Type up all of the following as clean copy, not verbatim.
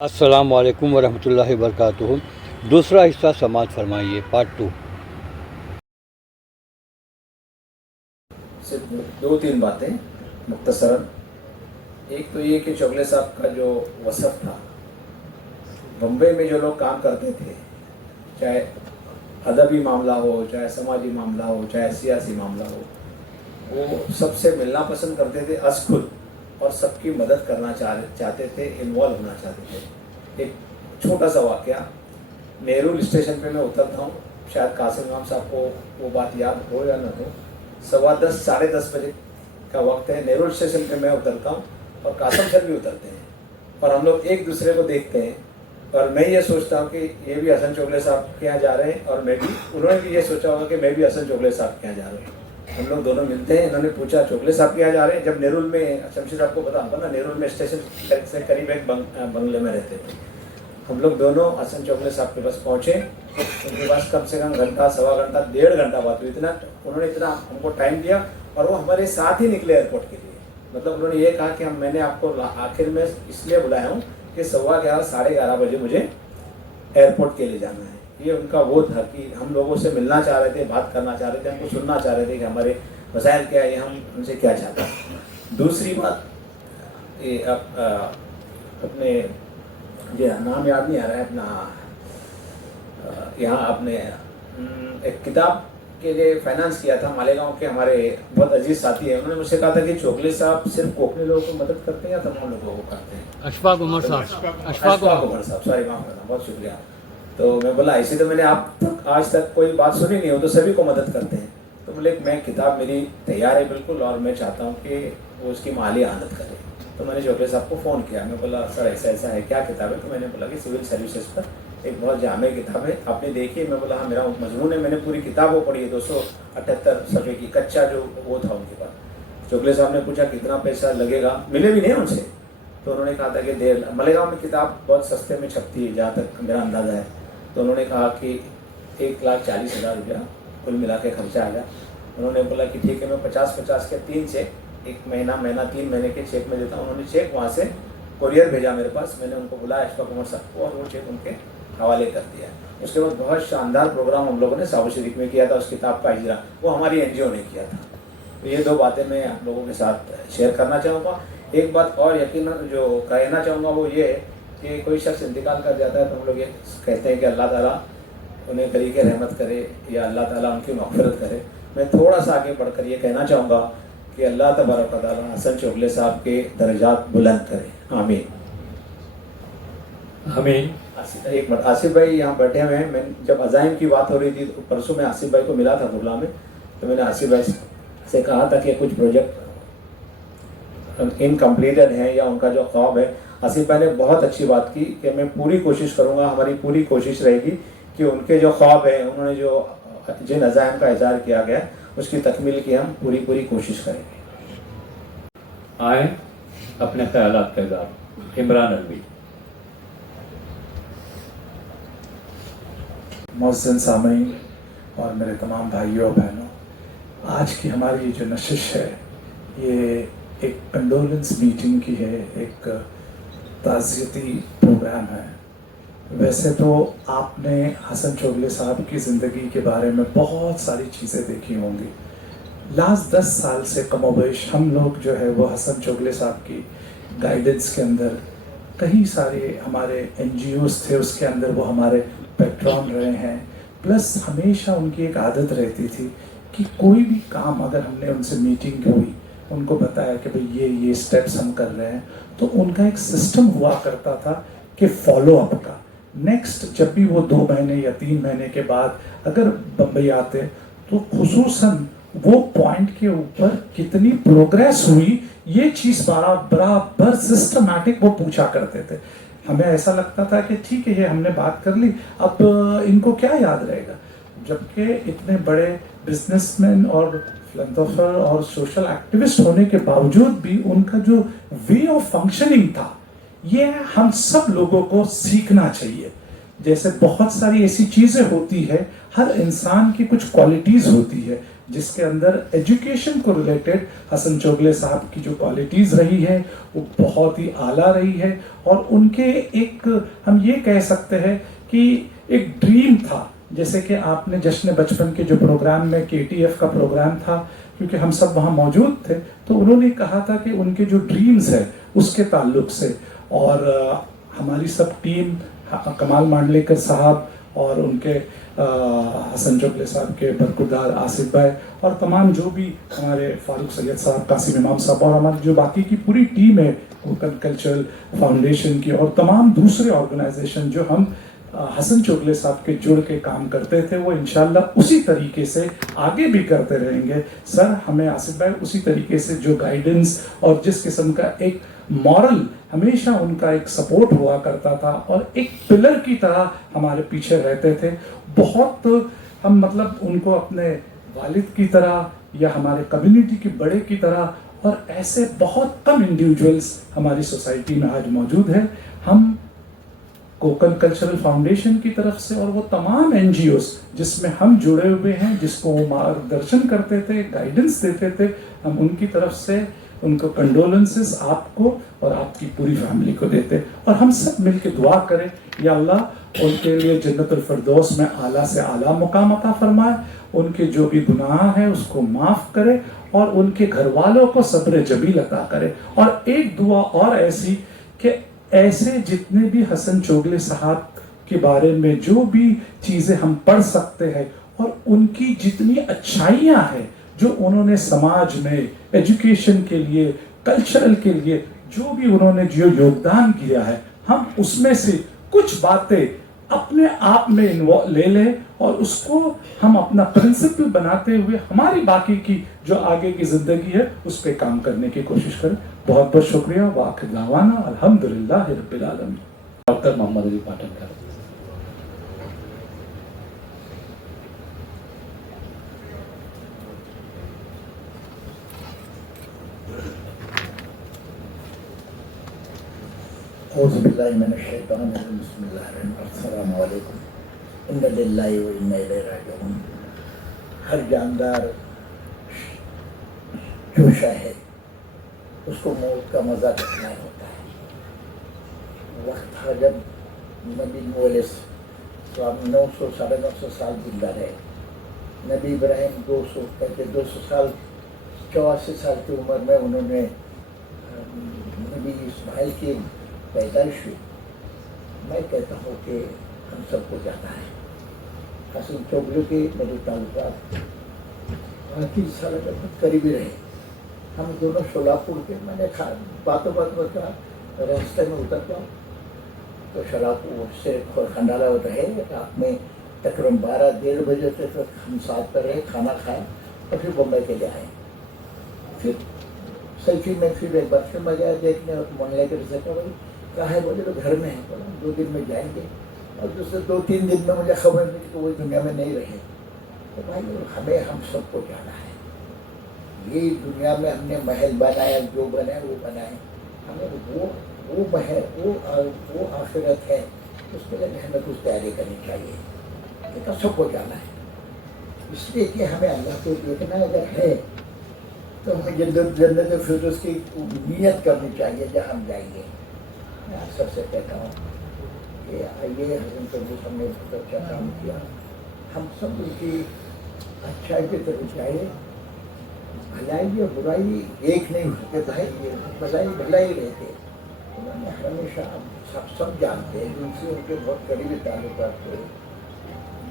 السلام علیکم ورحمۃ اللہ وبرکاتہ۔ دوسرا حصہ سماعت فرمائیے، پارٹ 2۔ صرف دو تین باتیں مختصراً۔ ایک تو یہ کہ چوگلے صاحب کا جو وصف تھا، بمبئی میں جو لوگ کام کرتے تھے، چاہے ادبی معاملہ ہو، چاہے سماجی معاملہ ہو، چاہے سیاسی معاملہ ہو، وہ سب سے ملنا پسند کرتے تھے از خود، اور سب کی مدد کرنا چاہتے تھے، انوالو ہونا چاہتے تھے۔ ایک چھوٹا سا واقعہ، نہرول اسٹیشن پہ میں اترتا ہوں، شاید قاسم امام صاحب کو وہ بات یاد ہو یا نہ ہو، 10:15 ساڑھے 10 بجے کا وقت ہے، نہرول اسٹیشن پہ میں اترتا ہوں اور قاسم سر بھی اترتے ہیں، اور ہم لوگ ایک دوسرے کو دیکھتے ہیں، اور میں یہ سوچتا ہوں کہ یہ بھی حسن چوگلے صاحب کے یہاں جا رہے ہیں، اور میں بھی، انہوں نے بھی یہ سوچا ہوگا کہ میں بھی حسن چوگلے صاحب کے یہاں جا رہا ہوں۔ ہم لوگ دونوں ملتے ہیں، انہوں نے پوچھا چوگلے صاحب کے یہاں جا رہے ہیں، جب نہرول میں، شمشید صاحب کو پتا ہوگا نا، نہرول میں اسٹیشن سے قریب ایک بنگلے میں رہتے تھے۔ ہم لوگ دونوں حسن چوگلے صاحب کے پاس پہنچے، ان کے پاس کم سے کم گھنٹہ، سوا گھنٹہ، 1.5 گھنٹہ بات ہوئی، انہوں نے اتنا ہم کو ٹائم دیا، اور وہ ہمارے ساتھ ہی نکلے ایئرپورٹ کے لیے۔ مطلب انہوں نے یہ کہا کہ میں نے آپ کو آخر میں اس لیے بلایا ہوں کہ 11:15 ساڑھے 11 بجے مجھے ایئرپورٹ کے لیے جانا ہے۔ یہ ان کا وہ تھا کہ ہم لوگوں سے ملنا چاہ رہے تھے، بات کرنا چاہ رہے تھے، ہم کو سننا چاہ رہے تھے کہ ہمارے مسائل کیا ہے، ہم ان سے کیا چاہتے ہیں۔ دوسری بات، یہ اپنے یہ نام یاد نہیں آ رہا ہے اپنا، یہاں آپ نے ایک کتاب کے لیے فائنانس کیا تھا، مالیگاؤں کے ہمارے بہت عزیز ساتھی ہیں، انہوں نے مجھ سے کہا تھا کہ چوگلے صاحب صرف کوکنے لوگوں کو مدد کرتے ہیں یا تمام لوگوں کو کرتے ہیں؟ اشفاق عمر صاحب، اشفاق عمر صاحب، سوری، معاف کرنا، بہت شکریہ۔ تو میں بولا ایسے تو میں نے آپ تک آج تک کوئی بات سنی نہیں ہو، تو سبھی کو مدد کرتے ہیں۔ تو بولے میں کتاب میری تیار ہے بالکل، اور میں چاہتا ہوں کہ وہ اس کی مالی اعانت کرے۔ تو میں نے چوگلے صاحب کو فون کیا، میں بولا سر ایسا ایسا ہے، کیا کتاب ہے؟ تو میں نے بولا کہ سول سروسز پر ایک بہت جامع کتاب ہے، آپ نے دیکھی؟ میں بولا ہاں، میرا مضمون ہے، میں نے پوری کتاب وہ پڑھی ہے، 278 صفحے کی، کچا جو وہ تھا ان کے پاس۔ چوگلے صاحب نے پوچھا کتنا پیسہ لگے گا، ملے بھی نہیں ان سے، تو انہوں نے کہا تھا کہ مالیگاؤں میں کتاب بہت سستے میں چھپتی ہے جہاں تک میرا اندازہ ہے، تو انہوں نے کہا کہ 1,40,000 روپیہ کل ملا کے خرچہ آ گیا۔ انہوں نے بولا کہ ٹھیک ہے، میں 50 کے 3 چیک، 1 مہینہ 3 مہینے کے چیک میں دیتا ہوں۔ انہوں نے چیک وہاں سے کوریئر بھیجا میرے پاس، میں نے ان کو بلایا اشفاق عمر صاحب کو، اور وہ چیک ان کے حوالے کر دیا۔ اس کے بعد بہت شاندار پروگرام ہم لوگوں نے ساؤتھ شریف میں کیا تھا، اس کتاب کا اجرا وہ ہماری NGO نے کیا تھا۔ تو یہ 2 باتیں میں آپ لوگوں کے ساتھ شیئر کرنا چاہوں گا۔ ایک بات اور یقیناً جو کہنا چاہوں گا وہ یہ ہے کہ کوئی شخص انتقال کر جاتا ہے تو ہم لوگ یہ کہتے ہیں کہ اللہ تعالیٰ انہیں طریقے رحمت کرے، یا اللہ تعالیٰ ان کی مغفرت کرے۔ میں تھوڑا سا آگے بڑھ کر یہ کہنا چاہوں گا کہ اللہ تبارک و تعالیٰ حسن چوگلے صاحب کے درجات بلند کرے، آمین آمین۔ ایک منٹ، آصف بھائی یہاں بیٹھے ہوئے ہیں۔ میں جب عزائم کی بات ہو رہی تھی، پرسوں میں آصف بھائی کو ملا تھا کرلا میں، تو میں نے آصف بھائی سے کہا تھا کہ کچھ پروجیکٹ انکمپلیٹڈ ہیں یا ان کا جو خواب ہے۔ آصف بھائی نے بہت اچھی بات کی کہ میں پوری کوشش کروں گا، ہماری پوری کوشش رہے گی کہ ان کے جو خواب ہیں، انہوں نے جو جن عزائم کا اظہار کیا گیا، اس کی تکمیل کی ہم پوری کوشش کریں گے۔ آئیں اپنے خیالات کا اظہار، عمران الوی۔ محسن سامعین اور میرے تمام بھائیوں اور بہنوں، آج کی ہماری جو نشش ہے یہ ایک کنڈولنس میٹنگ کی ہے، ایک تعزیتی پروگرام ہے۔ ویسے تو آپ نے حسن چوگلے صاحب کی زندگی کے بارے میں بہت ساری چیزیں دیکھی ہوں گی۔ لاسٹ 10 سال سے کم و بیش ہم لوگ جو ہے وہ حسن چوگلے صاحب کی گائیڈنس کے اندر، کئی سارے ہمارے NGOs تھے اس کے اندر وہ ہمارے پیٹرون رہے ہیں، پلس ہمیشہ ان کی ایک عادت رہتی تھی کہ کوئی بھی کام اگر ہم نے ان سے میٹنگ ہوئی، ان کو بتایا کہ بھئی یہ سٹیپس ہم کر رہے ہیں، تو ان کا ایک سسٹم ہوا کرتا تھا کہ فالو اپ کا۔ نیکسٹ جب بھی وہ 2 مہینے یا 3 مہینے کے بعد اگر بمبئی آتے تو خصوصاً وہ پوائنٹ کے اوپر کتنی پروگریس ہوئی یہ چیز برابر سسٹمیٹک وہ پوچھا کرتے تھے۔ ہمیں ایسا لگتا تھا کہ ٹھیک ہے یہ ہم نے بات کر لی، اب ان کو کیا یاد رہے گا، جبکہ اتنے بڑے بزنس مین اور فلانتھروپر اور سوشل ایکٹیوسٹ ہونے کے باوجود بھی ان کا جو وے آف فنکشننگ تھا یہ ہم سب لوگوں کو سیکھنا چاہیے۔ جیسے بہت ساری ایسی چیزیں ہوتی ہے، ہر انسان کی کچھ کوالٹیز ہوتی ہے، جس کے اندر ایجوکیشن کو ریلیٹڈ حسن چوغلے صاحب کی جو کوالٹیز رہی ہے وہ بہت ہی اعلیٰ رہی ہے، اور ان کے ایک ہم یہ کہہ سکتے ہیں کہ ایک ڈریم تھا، جیسے کہ آپ نے جشن بچپن کے جو پروگرام میں KTF کا پروگرام تھا، کیونکہ ہم سب وہاں موجود تھے، تو انہوں نے کہا تھا کہ ان کے جو ڈریمز ہے اس کے تعلق سے، اور ہماری سب ٹیم کمال مانڈلیکر صاحب اور ان کے حسن چوغلے صاحب کے برخوردار آصف بھائی اور تمام جو بھی ہمارے فاروق سید صاحب، قاسم امام صاحب اور ہماری جو باقی کی پوری ٹیم ہے کوکن کلچرل فاؤنڈیشن کی، اور تمام دوسرے آرگنائزیشن جو ہم حسن چوغلے صاحب کے جڑ کے کام کرتے تھے، وہ انشاءاللہ اسی طریقے سے آگے بھی کرتے رہیں گے۔ سر ہمیں آصف بھائی اسی طریقے سے جو گائیڈنس اور جس قسم کا ایک مورل ہمیشہ ان کا ایک سپورٹ ہوا کرتا تھا، اور ایک پلر کی طرح ہمارے پیچھے رہتے تھے، بہت ہم مطلب ان کو اپنے والد کی طرح یا ہمارے کمیونٹی کے بڑے کی طرح، اور ایسے بہت کم انڈیویجولز ہماری سوسائٹی میں آج موجود ہیں۔ ہم کوکن کلچرل فاؤنڈیشن کی طرف سے اور وہ تمام NGOs جس میں ہم جڑے ہوئے ہیں، جس کو وہ مارگدرشن کرتے تھے، گائیڈنس دیتے تھے، ہم ان کی طرف سے ان کو کنڈولنسز آپ کو اور آپ کی پوری فیملی کو دیتے، اور ہم سب مل کے دعا کریں یا اللہ ان کے لیے جنت الفردوس میں اعلیٰ سے اعلیٰ مقام عطا فرمائے، ان کے جو بھی گناہ ہیں اس کو معاف کرے، اور ان کے گھر والوں کو صبر جمیل عطا کرے۔ اور ایک دعا اور ایسی کہ ایسے جتنے بھی حسن چوغلے صاحب کے بارے میں جو بھی چیزیں ہم پڑھ سکتے ہیں، اور ان کی جتنی اچھائیاں ہیں جو انہوں نے سماج میں ایجوکیشن کے لیے، کلچرل کے لیے جو بھی انہوں نے جو یوگدان کیا ہے، ہم اس میں سے کچھ باتیں اپنے آپ میں لے لیں، اور اس کو ہم اپنا پرنسپل بناتے ہوئے ہماری باقی کی جو آگے کی زندگی ہے اس پہ کام کرنے کی کوشش کریں۔ بہت بہت شکریہ، وآخر دعوانا الحمدللہ رب العالمین۔ ڈاکٹر محمد علی پاٹنکر۔ اعوذ باللہ من الشیطان الرجیم، بسم اللہ الرحمن الرحیم، السلام علیکم، ان للہ و انا الیہ راجعون۔ ہر جاندار جو ہے اس کو موت کا مزہ چکھنا ہوتا ہے۔ وقت تھا جب نبی نوح علیہ السلام 900 950 سال زندہ رہے، نبی ابراہیم 200 سال 84 سال کی عمر میں انہوں نے نبی اسماعیل کی پیدائش ہوئی۔ میں کہتا ہوں کہ ہم سب کو جانا ہے۔ حسن چوغلے کے میرے تعلقات 30 سال تک قریبی رہے۔ ہم دونوں شولاپور کے، میں نے باتوں میں کہا راستے میں اترتا ہوں تو شولاپور سے کھنڈالا رہے، رات میں تقریباً 12-1:30 بجے تک ہم ساتھ پر رہے، کھانا کھایا اور پھر بمبئی کے لیے آئے۔ پھر سیلفی میں پھر ایک بار پھر میں گیا دیکھنے، اور منڈلے کے سے کہا ہے، بولے تو گھر میں ہے، بولا 2 دن میں جائیں گے، اور دوسرے 2-3 دن میں مجھے خبر ملی کہ وہ دنیا میں نہیں رہے۔ تو بھائی ہم سب کو جانا ہے، یہ دنیا میں ہم نے محل بنایا، جو بنائے وہ بنائے، ہمیں وہ محل وہ آخرت ہے، اس کے لیے ہمیں کچھ تیاری کرنی چاہیے، لیکن سب کو جانا ہے۔ اس لیے کہ ہمیں اللہ کو دیکھنا اگر ہے تو ہمیں جنت فردوس کی نیت کرنی چاہیے جہاں ہم جائیں گے۔ میں آپ سب سے کہتا ہوں کہ آئیے، حسن چوغلے صاحب نے بہت اچھا کام کیا، ہم سب ان کی اچھائی کی طرف جائیں۔ بھلائی اور برائی ایک نہیں ہوتے بھائی، بھلائی بھلائی رہتے۔ انہوں نے ہمیشہ سب جانتے ہیں، جن سے ان کے بہت قریبی تعلقات تھے،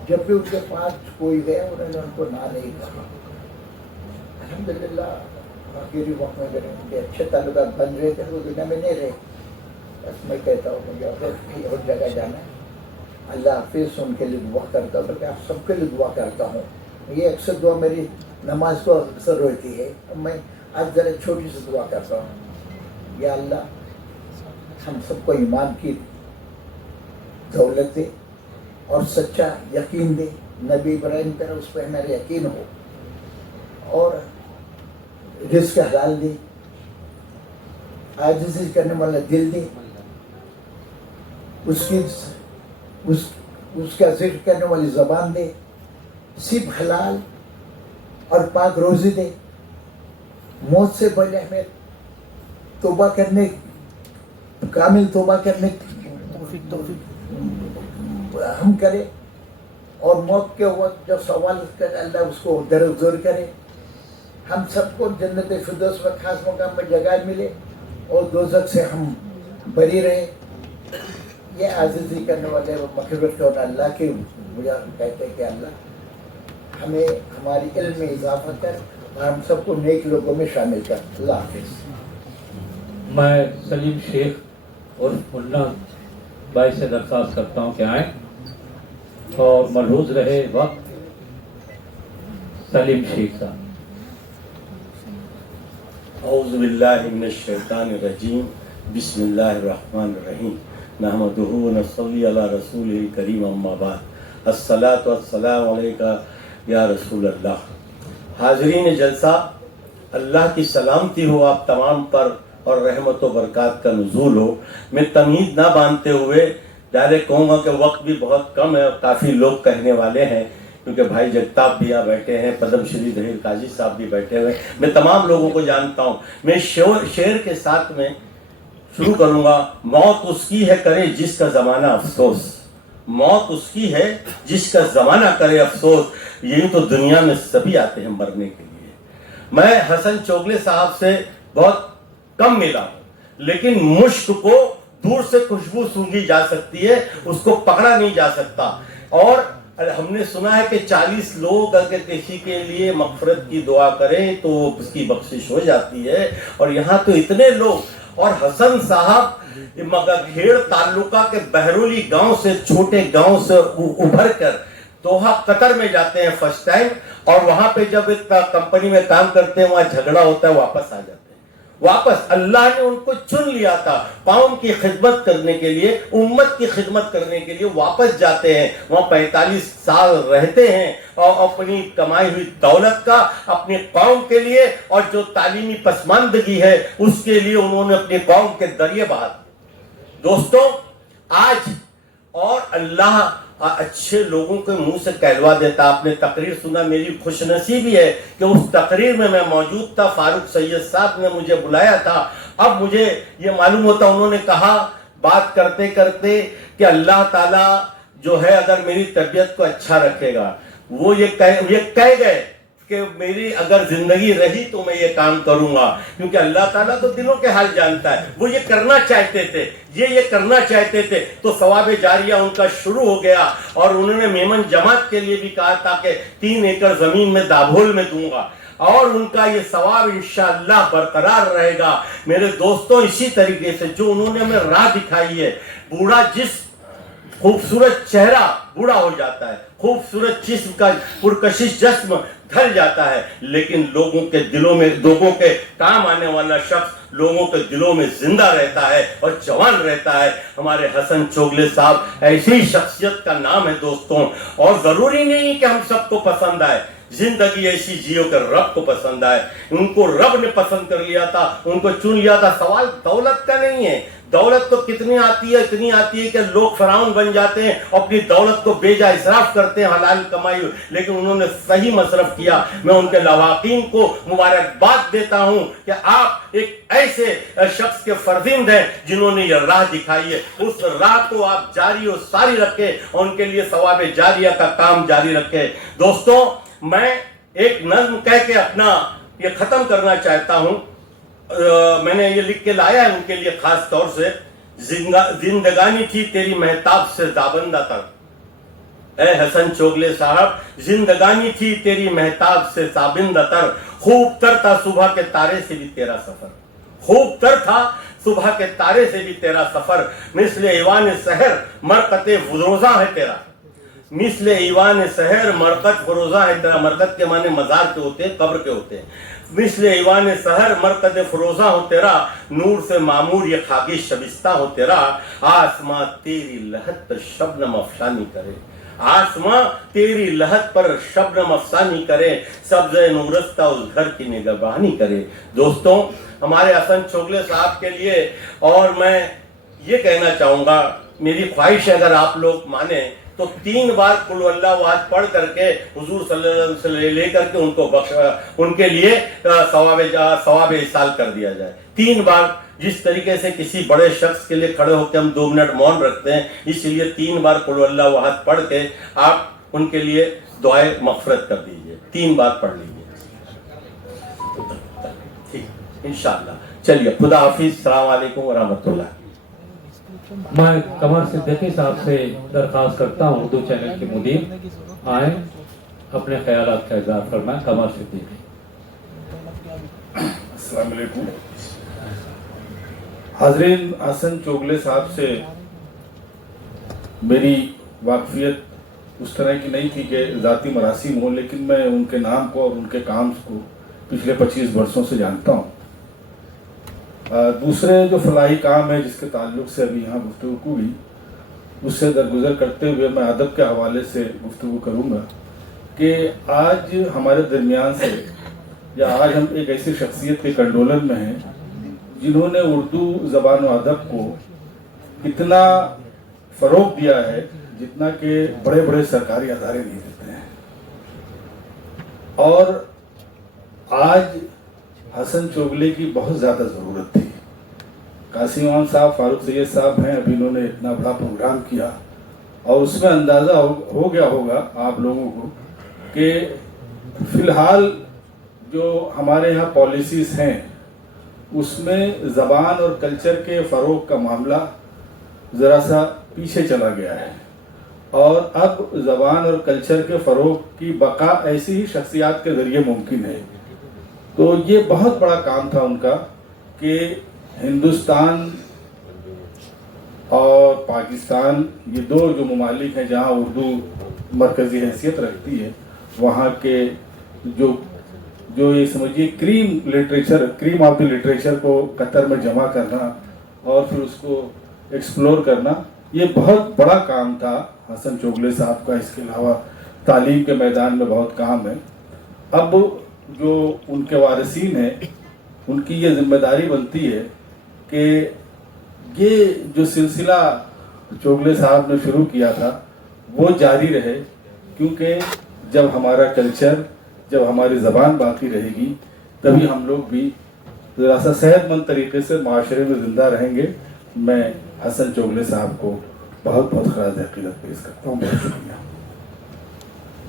جب بھی ان کے پاس کوئی گیا انہوں نے ان کو نہ نہیں کہا۔ الحمدللہ آخری وقت میں ان کے اچھے تعلقات بن رہے تھے، وہ دنیا میں نہیں رہے۔ بس میں کہتا ہوں مجھے اور جگہ جانا ہے، اللہ حافظ، ان کے لیے دعا کرتا ہوں، بلکہ آپ سب کے لیے دعا کرتا ہوں۔ یہ اکثر دعا میری نماز کو اکثر ہوتی ہے، میں آج ذرا چھوٹی سی دعا کرتا ہوں، یا اللہ ہم سب کو ایمان کی دولت دے اور سچا یقین دے، نبی ابراہیم کی طرح اس پہ ہمارا یقین ہو، اور رزق حلال دے، عاجزی کرنے والا دل دے، اس کا ذکر کرنے والی زبان دے، صرف حلال اور پاک روزی دے، موت سے پہلے ہمیں توبہ کرنے، کامل توبہ کرنے ہم کرے، اور موت کے وقت جو سوال کرے اللہ اس کو درگزر کرے، ہم سب کو جنت فردوس میں خاص مقام میں جگہ ملے اور دوزخ سے ہم بری رہے۔ یہ عاجزی کرنے والے مغفرت کرنے اللہ کے مجھے کہتے ہیں کہ اللہ ہمیں ہماری علم میں اضافہ کر اور ہم سب کو نیک لوگوں میں شامل کر۔ اللہ حافظ۔ میں سلیم شیخ اور منا بھائی سے درخواست کرتا ہوں کہ آئیں اور ملحوظ رہے وقت سلیم شیخ صاحب۔ اعوذ باللہ من الشیطان الرجیم، بسم اللہ الرحمن الرحیم، نحمدہ ونصلی علی رسولہ الکریم، اما بعد، الصلاۃ والسلام علیکہ یا رسول اللہ۔ حاضرین جلسہ، اللہ کی سلامتی ہو آپ تمام پر اور رحمت و برکات کا نزول ہو۔ میں تمہید نہ باندھتے ہوئے ڈائریکٹ کہوں گا کہ وقت بھی بہت کم ہے اور کافی لوگ کہنے والے ہیں، کیونکہ بھائی جگتاب بھی یہاں بیٹھے ہیں، پدم شری دہیر قاضی صاحب بھی بیٹھے ہوئے، میں تمام لوگوں کو جانتا ہوں۔ میں شعر کے ساتھ میں شروع کروں گا۔ موت اس کی ہے کرے جس کا زمانہ افسوس، موت اس کی ہے جس کا زمانہ کرے افسوس، یہی تو دنیا میں سبھی آتے ہیں مرنے کے لیے۔ میں حسن چوگلے صاحب سے بہت کم ملا ہوں، لیکن مشک کو دور سے خوشبو سونگھی جا سکتی ہے، اس کو پکڑا نہیں جا سکتا۔ اور ہم نے سنا ہے کہ 40 لوگ اگر کسی کے لیے مغفرت کی دعا کریں تو اس کی بخشش ہو جاتی ہے، اور یہاں تو اتنے لوگ۔ اور حسن صاحب مگرکھیڑ تعلقہ کے بہرولی گاؤں سے، چھوٹے گاؤں سے ابھر کر دوحہ قطر میں جاتے ہیں فرسٹ ٹائم، اور وہاں پہ جب ایک کمپنی میں کام کرتے ہیں، وہاں جھگڑا ہوتا ہے، واپس آ جاتے ہیں۔ واپس اللہ نے ان کو چن لیا تھا قوم کی خدمت کرنے کے لیے، امت کی خدمت کرنے کے لیے، واپس جاتے ہیں، وہاں 45 سال رہتے ہیں، اور اپنی کمائی ہوئی دولت کا اپنی قوم کے لیے اور جو تعلیمی پسماندگی ہے اس کے لیے انہوں نے اپنی قوم کے ذریعے بہا۔ دوستوں، آج اور اللہ اچھے لوگوں کے منہ سے کہلوا دیتا۔ آپ نے تقریر سنا، میری خوش نصیبی ہے کہ اس تقریر میں موجود تھا، فاروق سید صاحب نے مجھے بلایا تھا۔ اب مجھے یہ معلوم ہوتا، انہوں نے کہا بات کرتے کرتے کہ اللہ تعالیٰ جو ہے اگر میری طبیعت کو اچھا رکھے گا، وہ یہ کہہ گئے کہ میری اگر زندگی رہی تو میں یہ کام کروں گا، کیونکہ اللہ تعالیٰ تو دلوں کے حال جانتا ہے۔ وہ یہ کرنا چاہتے تھے، یہ کرنا چاہتے تھے، تو ثواب جاریہ ان کا شروع ہو گیا۔ اور انہوں نے میمن جماعت کے لیے بھی کہا تھا کہ 3 ایکڑ زمین میں دابھول میں دوں گا، اور ان کا یہ ثواب انشاءاللہ برقرار رہے گا۔ میرے دوستوں، اسی طریقے سے جو انہوں نے ہمیں راہ دکھائی ہے، بوڑھا جس خوبصورت چہرہ بوڑھا ہو جاتا ہے، خوبصورت جسم کا پرکشش جسم ڈھل جاتا ہے، لیکن لوگوں کے دلوں میں، لوگوں کے کام آنے والا شخص لوگوں کے دلوں میں زندہ رہتا ہے اور جوان رہتا ہے۔ ہمارے حسن چوگلے صاحب ایسی شخصیت کا نام ہے دوستوں، اور ضروری نہیں کہ ہم سب کو پسند آئے، زندگی ایسی جیو کہ رب کو پسند آئے۔ ان کو رب نے پسند کر لیا تھا، ان کو چن لیا تھا۔ سوال دولت کا نہیں ہے، دولت تو کتنی آتی ہے، اتنی آتی ہے کہ لوگ فرعون بن جاتے ہیں، اپنی دولت کو بیجا اسراف کرتے ہیں حلال کمائی، لیکن انہوں نے صحیح مصرف کیا۔ میں ان کے لواقین کو مبارکباد دیتا ہوں کہ آپ ایک ایسے شخص کے فرزند ہیں جنہوں نے یہ راہ دکھائی ہے۔ اس راہ کو آپ جاری و ساری رکھیں اور ان کے لیے ثواب جاریہ کا کام جاری رکھیں۔ دوستوں، میں ایک نظم کہہ کے اپنا یہ ختم کرنا چاہتا ہوں۔ میں نے یہ لکھ کے لایا ہے ان کے لیے خاص طور سے۔ زندگانی تھی تیری مہتاب سے زابندہ تر، اے حسن چوگلے صاحب، زندگانی تھی تیری مہتاب سے زابندہ تر، خوب تر تھا صبح کے تارے سے بھی تیرا سفر، خوب تر تھا صبح کے تارے سے بھی تیرا سفر، مثل ایوان سحر مرقت فروزاں ہے تیرا، مثل ایوان سحر مرقت فروزاں ہے تیرا۔ مرقت کے معنی مزار کے ہوتے ہیں، قبر کے ہوتے ہیں۔ مثل ایوان سحر مرقد فروزاں ہو تیرا، نور سے معمور یہ خاکی شبستہ ہو تیرا، آسماں تیری لہت پر شبنم افشانی کرے، آسماں تیری لہت پر شبنم افسانی کرے، سبز نورستہ اس گھر کی نگہبانی کرے۔ دوستوں، ہمارے حسن چوگلے صاحب کے لیے اور میں یہ کہنا چاہوں گا، میری خواہش ہے اگر آپ لوگ مانیں تو 3 بار قل اللہ احد پڑھ کر کے حضور صلی اللہ علیہ وسلم لے کر کے ان کو ان کے لیے ثواب ایصال کر دیا جائے. 3 بار جس طریقے سے کسی بڑے شخص کے لیے کھڑے ہو کے ہم 2 منٹ مون رکھتے ہیں, اس لیے 3 بار قل اللہ احد پڑھ کے آپ ان کے لیے دعائے مغفرت کر دیجئے. 3 بار پڑھ لیجئے. ٹھیک انشاءاللہ. چلیے خدا حافظ. السلام علیکم ورحمۃ اللہ. میں قمر صدیقی صاحب سے درخواست کرتا ہوں اردو چینل کے مدیر آئیں اپنے خیالات کا اظہار فرمائیں. قمر صدیقی. السلام علیکم حاضرین. حسن چوغلے صاحب سے میری واقفیت اس طرح کی نہیں تھی کہ ذاتی مراسم ہوں, لیکن میں ان کے نام کو اور ان کے کام کو پچھلے 25 برسوں سے جانتا ہوں. دوسرے جو فلاحی کام ہے جس کے تعلق سے ابھی یہاں گفتگو ہوئی, اس سے درگزر کرتے ہوئے میں ادب کے حوالے سے گفتگو کروں گا کہ آج ہمارے درمیان سے یا آج ہم ایک ایسی شخصیت کے کنڈولن میں ہیں جنہوں نے اردو زبان و ادب کو اتنا فروغ دیا ہے جتنا کہ بڑے بڑے سرکاری ادارے نہیں دیتے ہیں. اور آج حسن چوغلے کی بہت زیادہ ضرورت تھی. قاسم امان صاحب, فاروق سید صاحب ہیں, ابھی انہوں نے اتنا بڑا پروگرام کیا اور اس میں اندازہ ہو گیا ہوگا آپ لوگوں کو کہ فی الحال جو ہمارے یہاں پالیسیز ہیں اس میں زبان اور کلچر کے فروغ کا معاملہ ذرا سا پیچھے چلا گیا ہے, اور اب زبان اور کلچر کے فروغ کی بقا ایسی ہی شخصیات کے ذریعے ممکن ہے. تو یہ بہت بڑا کام تھا ان کا کہ ہندوستان اور پاکستان, یہ 2 جو ممالک ہیں جہاں اردو مرکزی حیثیت رکھتی ہے, وہاں کے جو یہ سمجھیے کریم آف دی لٹریچر کو قطر میں جمع کرنا اور پھر اس کو ایکسپلور کرنا, یہ بہت بڑا کام تھا حسن چوغلے صاحب کا. اس کے علاوہ تعلیم کے میدان میں بہت کام ہے. اب جو ان کے وارثین ہیں ان کی یہ ذمہ داری بنتی ہے کہ یہ جو سلسلہ چوغلے صاحب نے شروع کیا تھا وہ جاری رہے, کیونکہ جب ہمارا کلچر, جب ہماری زبان باقی رہے گی تبھی ہم لوگ بھی ذرا سا صحت مند طریقے سے معاشرے میں زندہ رہیں گے. میں حسن چوغلے صاحب کو بہت بہت خراج عقیدت پیش کرتا ہوں. بہت شکریہ.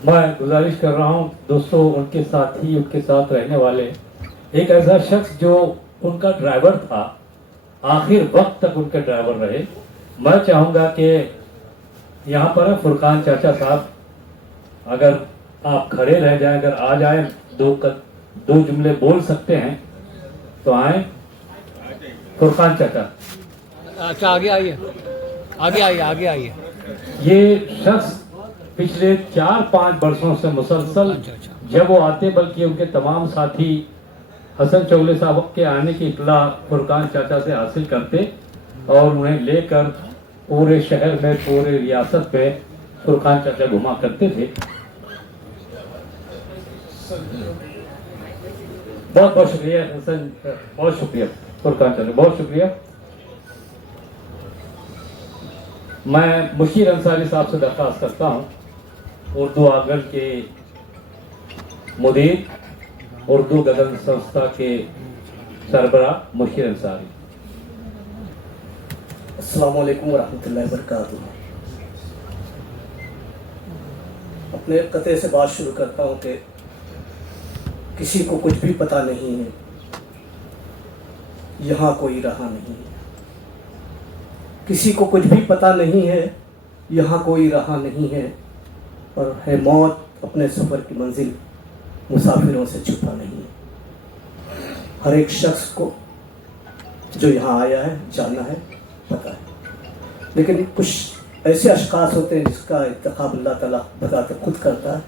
میں گزارش کر رہا ہوں دوستوں, ان کے ساتھی, ان کے ساتھ رہنے والے, ایک ایسا شخص جو ان کا ڈرائیور تھا, آخر وقت تک ان کا ڈرائیور رہے. میں چاہوں گا کہ یہاں پر فرقان چاچا صاحب, اگر آپ کھڑے رہ جائیں, اگر آ جائیں, 2 جملے بول سکتے ہیں تو آئیں. فرقان چاچا. اچھا آگے آئیے, آگے آئیے, آگے آئیے. یہ شخص پچھلے 4-5 برسوں سے مسلسل جب وہ آتے, بلکہ ان کے تمام ساتھی حسن چوغلے صاحب کے آنے کی اطلاع فرقان چاچا سے حاصل کرتے اور انہیں لے کر پورے شہر میں, پورے ریاست میں فرقان چاچا گھما کرتے تھے. بہت بہت شکریہ حسن, بہت شکریہ فرقان چاچا, بہت شکریہ. میں مشیر انصاری صاحب سے درخواست کرتا ہوں, اردو آنگن کے مدیر, اردو غزل سنستھا کے سربراہ مشیر انصاری. السلام علیکم ورحمۃ اللہ وبرکاتہ. اپنے قطعے سے بات شروع کرتا ہوں کہ کسی کو کچھ بھی پتہ نہیں ہے, یہاں کوئی رہا نہیں ہے. کسی کو کچھ بھی پتہ نہیں ہے, یہاں کوئی رہا نہیں ہے, اور ہے موت اپنے سفر کی منزل, مسافروں سے چھپا نہیں ہے. ہر ایک شخص کو جو یہاں آیا ہے جانا ہے, پتہ ہے, لیکن کچھ ایسے اشخاص ہوتے ہیں جس کا انتخاب اللہ تعالیٰ بذات خود کرتا ہے.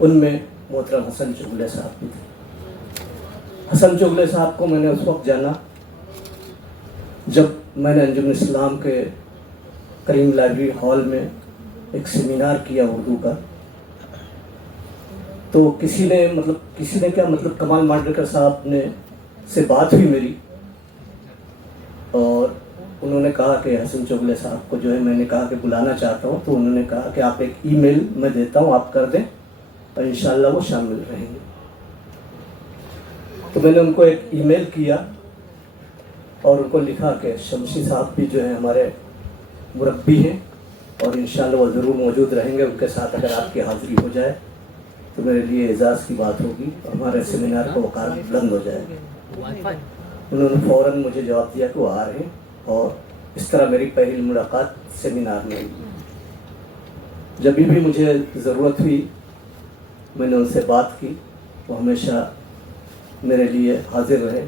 ان میں محترم حسن چوغلے صاحب بھی تھے. حسن چوغلے صاحب کو میں نے اس وقت جانا جب میں نے انجمن اسلام کے کریم لائبریری ہال میں ایک سیمینار کیا اردو کا. تو کسی نے کیا کمال مانڈرکر صاحب نے سے بات ہوئی میری, اور انہوں نے کہا کہ حسن چوغلے صاحب کو جو ہے میں نے کہا کہ بلانا چاہتا ہوں، تو انہوں نے کہا کہ آپ ایک ای میل میں دیتا ہوں، آپ کر دیں اور انشاءاللہ وہ شامل رہیں گے۔ تو میں نے ان کو ایک ای میل کیا اور ان کو لکھا کہ شمشی صاحب بھی جو ہے ہمارے مربی ہیں اور انشاءاللہ وہ ضرور موجود رہیں گے، ان کے ساتھ اگر آپ کی حاضری ہو جائے تو میرے لیے اعزاز کی بات ہوگی اور ہمارے سیمینار کا وقار بلند ہو جائے گا۔ انہوں نے فوراً مجھے جواب دیا کہ وہ آ رہے ہیں، اور اس طرح میری پہلی ملاقات سیمینار میں ہوئی۔ جب بھی مجھے ضرورت ہوئی میں نے ان سے بات کی، وہ ہمیشہ میرے لیے حاضر رہے،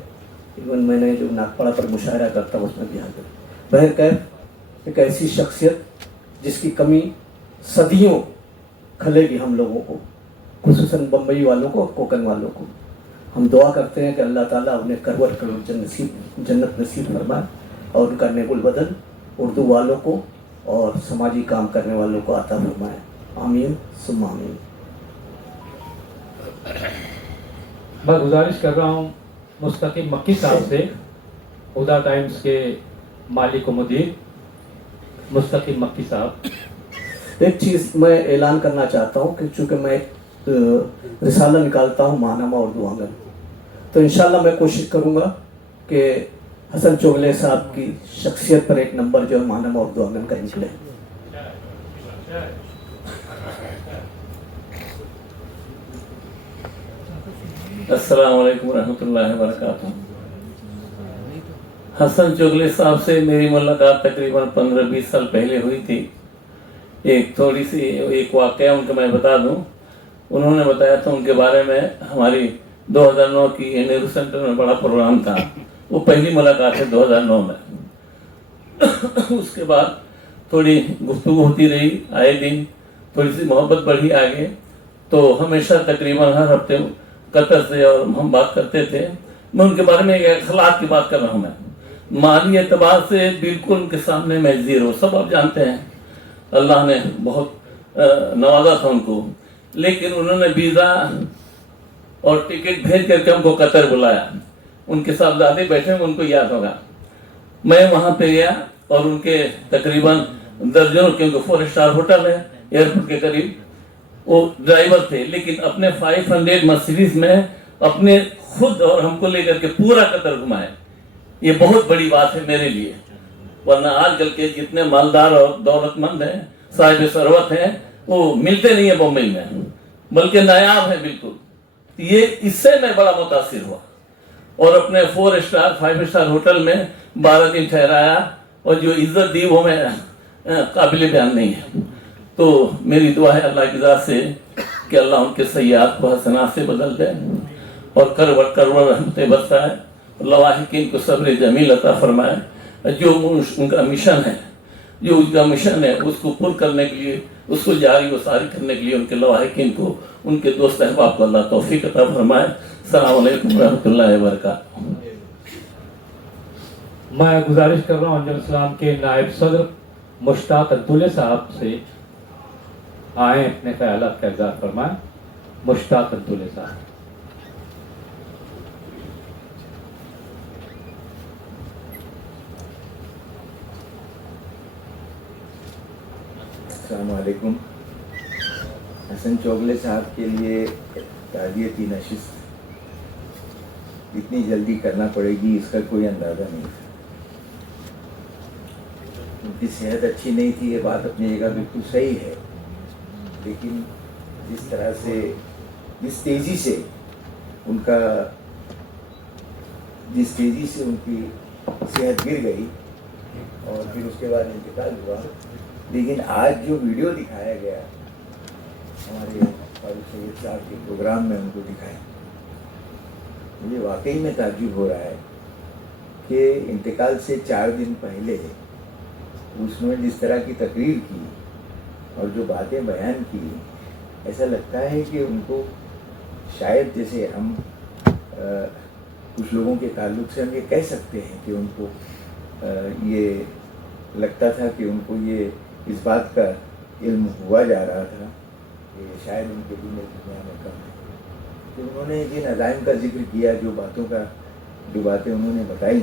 ایون میں نے جو ناگپڑا پر مشاعرہ کرتا ہوں اس میں بھی حاضر۔ بہرکیف ایک ایسی شخصیت جس کی کمی صدیوں کھلے گی ہم لوگوں کو، خصوصاً بمبئی والوں کو، کوکن والوں کو۔ ہم دعا کرتے ہیں کہ اللہ تعالیٰ انہیں کروڑ کروڑ جنت نصیب فرمائے اور ان کا نیک البدل اردو والوں کو اور سماجی کام کرنے والوں کو عطا فرمائے، آمین ثم آمین۔ میں گزارش کر رہا ہوں مستقیم مکی صاحب سے، خدا ٹائمز کے مالک و مدیر مستقیم مکی صاحب۔ ایک چیز میں اعلان کرنا چاہتا ہوں کہ چونکہ میں ایک رسالہ نکالتا ہوں ماہنامہ اردو آنگن، تو انشاءاللہ میں کوشش کروں گا کہ حسن چوغلے صاحب کی شخصیت پر ایک نمبر جو ہے ماہنامہ اردو آنگن کا نکلے۔ السلام علیکم ورحمۃ اللہ وبرکاتہ۔ حسن چوغلے صاحب سے میری ملاقات تقریباً 15-20 سال پہلے ہوئی تھی۔ ایک تھوڑی سی ایک واقعہ ان کا میں بتا دوں۔ انہوں نے بتایا تھا ان کے بارے میں، ہماری 2009 کی نہرو سینٹر میں بڑا پروگرام تھا، وہ پہلی ملاقات ہے 2009 میں۔ اس کے بعد تھوڑی گفتگو ہوتی رہی، آئے دن تھوڑی سی محبت بڑھی آگے، تو ہمیشہ تقریباً ہر ہفتے قطر سے اور ہم بات کرتے تھے۔ میں ان کے بارے میں ایک اخلاق کی بات کر رہا ہوں۔ میں مالی اعتبار سے بالکل ان کے سامنے میں زیرو، سب آپ جانتے ہیں اللہ نے بہت نوازا تھا ان کو، لیکن انہوں نے ویزا اور ٹکٹ بھیج کر کے ہم کو قطر بلایا۔ ان کے ساتھ دادے بیٹھے ہیں، ان کو یاد ہوگا۔ میں وہاں پہ گیا اور ان کے تقریباً درجنوں، کیونکہ 4 اسٹار ہوٹل ہے ایئرپورٹ کے قریب، وہ ڈرائیور تھے، لیکن اپنے 500 مرسیڈیز میں اپنے خود اور ہم کو لے کر کے پورا قطر گھمائے۔ یہ بہت بڑی بات ہے میرے لیے، ورنہ آج کل کے جتنے مالدار اور دولت مند ہیں، صاحب ثروت ہیں، وہ ملتے نہیں ہیں بمبئی میں، بلکہ نایاب ہیں بالکل۔ یہ اس سے میں بڑا متاثر ہوا اور اپنے 4 اسٹار 5 اسٹار ہوٹل میں 12 دن ٹھہرایا، اور جو عزت دی وہ میں قابل بیان نہیں ہے۔ تو میری دعا ہے اللہ کی ذات سے کہ اللہ ان کے سیئات کو حسنات سے بدل دے اور کروڑ رحمتیں برسائے، لواحقین کو صبر جمیل عطا فرمائے۔ جو ان کا مشن ہے اس کو پر کرنے کے لیے، اس کو جاری و ساری کرنے کے لیے ان کے لواحقین کو، ان کے دوست احباب کو اللہ توفیق عطا فرمائے۔ السلام علیکم ورحمۃ اللہ وبرکاتہ۔ میں گزارش کر رہا ہوں انجم اسلام کے نائب صدر مشتاق انتولے صاحب سے آئیں اپنے خیالات کا اظہار فرمائیں۔ مشتاق انتولے صاحب۔ السلام علیکم۔ حسن چوغلے صاحب کے لیے تعزیتی نشست اتنی جلدی کرنا پڑے گی اس کا کوئی اندازہ نہیں تھا۔ ان کی صحت اچھی نہیں تھی، یہ بات اپنی جگہ بالکل صحیح ہے، لیکن جس طرح سے، جس تیزی سے ان کی صحت گر گئی اور پھر اس کے بعد انتقال ہوا، لیکن آج جو ویڈیو دکھایا گیا ہمارے فاروق سید صاحب کے پروگرام میں ان کو دکھایا، مجھے واقعی میں تعجب ہو رہا ہے کہ انتقال سے 4 دن پہلے اس نے جس طرح کی تقریر کی اور جو باتیں بیان کی، ایسا لگتا ہے کہ ان کو شاید، جیسے ہم کچھ لوگوں کے تعلق سے ہم یہ کہہ سکتے ہیں کہ ان کو یہ لگتا تھا کہ ان کو یہ اس بات کا علم ہوا جا رہا تھا کہ شاید ان کے دین دنیا میں کم ہے۔ تو انہوں نے جن عزائم کا ذکر کیا، جو باتیں انہوں نے بتائی،